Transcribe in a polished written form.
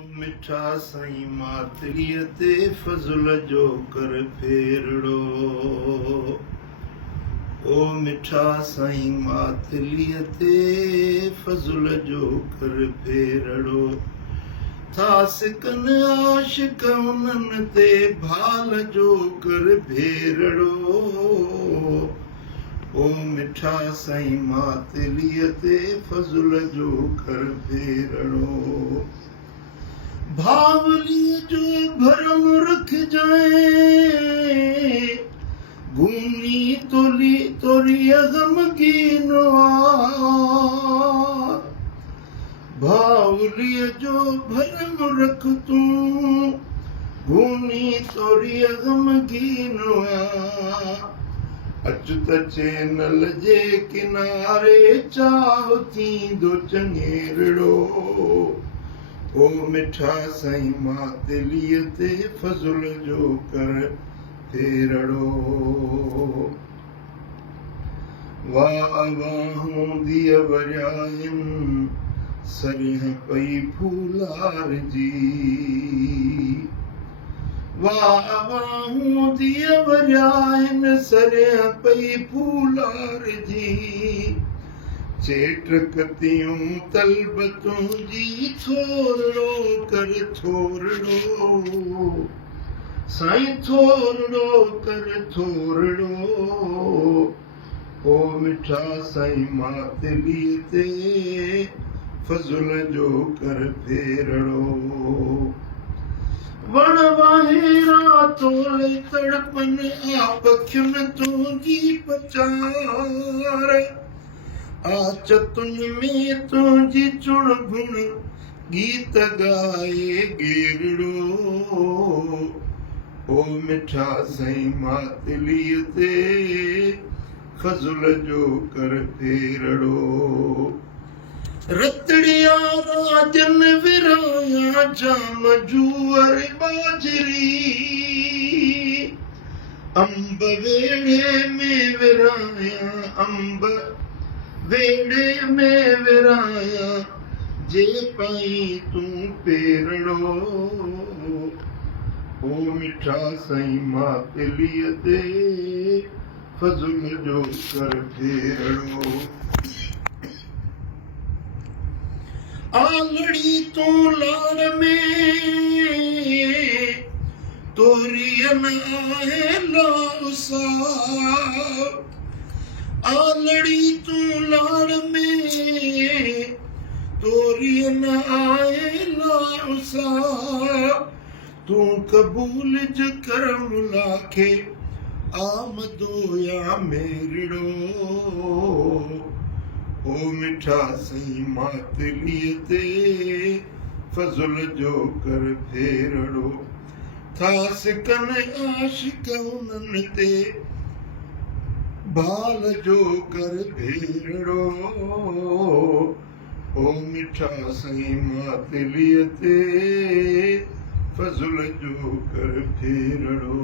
मिठा साईं मातरीअ ते फज़ुल जो कर फेरड़ो। ओ मिठा साईं मातलीअ ते फज़ुल जो कर फेरड़ो। था सिकन आशिक उन्हनि ते भाल जो कर फेरड़ो। ओ मिठा साईं मातलीअ ते फज़ुल जो कर फेरड़ो। भावलीअ जो भरम रखजांइ गूनी तोली तोरी गमगीन भावलीअ जो भरम रख तूं गूनी तोरी गमगीन अच त चैनल जे किनारे चाह थींदो चङेरड़ो। ओ मिठा साईं मातलीअ ते फज़ुल जो कर फेरड़ो। वाह वाह हूंदीअ वरियाइन सरिह पई फूलार जी। वाह वाह हूंदीअ वरियाइन सरिह पई फूलार जी। चेट कतियूं तलबतूं जी थोरड़ो कर थोरड़ो। साईं थोरड़ो कर थोरड़ो। ओ मिठा साईं मातलीअ ते फज़ुल जो कर फेरड़ो। वण वाहेरा तोले तड़पन आ पखियुनि तुंहिंजी पचार। आ चतुन में तुंहिंजी चुण भुण गीत गाए गेरड़ो। ओ मिठा साईं मातलीअ ते फज़ुल जो कर फेरड़ो। रतड़िया राजन विराया जाम जूअर बाजरी। अंब वेड़े में विराया अंब वेड़े में विराया जे पाई तूं पेरड़ो। ओ मिठा साईं मातलीअ ते फज़ुल जो कर फेरड़ो। आलड़ी तूं लाड़ में तोरीअ न आहे लाउसा। आलड़ी तूं लाड़ में तोरीअ न आहे लाउसा। तूं कबूल ज कर मुला खे आमदो या मेरड़ो। ओ मिठा साईं मातलीअ ते फज़ुल जो कर फेरड़ो। था सिकन आशिक उन्हनि ते भाल जो कर फेरड़ो। ओ मिठा साईं मातलीअ ते फज़ुल जो कर फेरड़ो।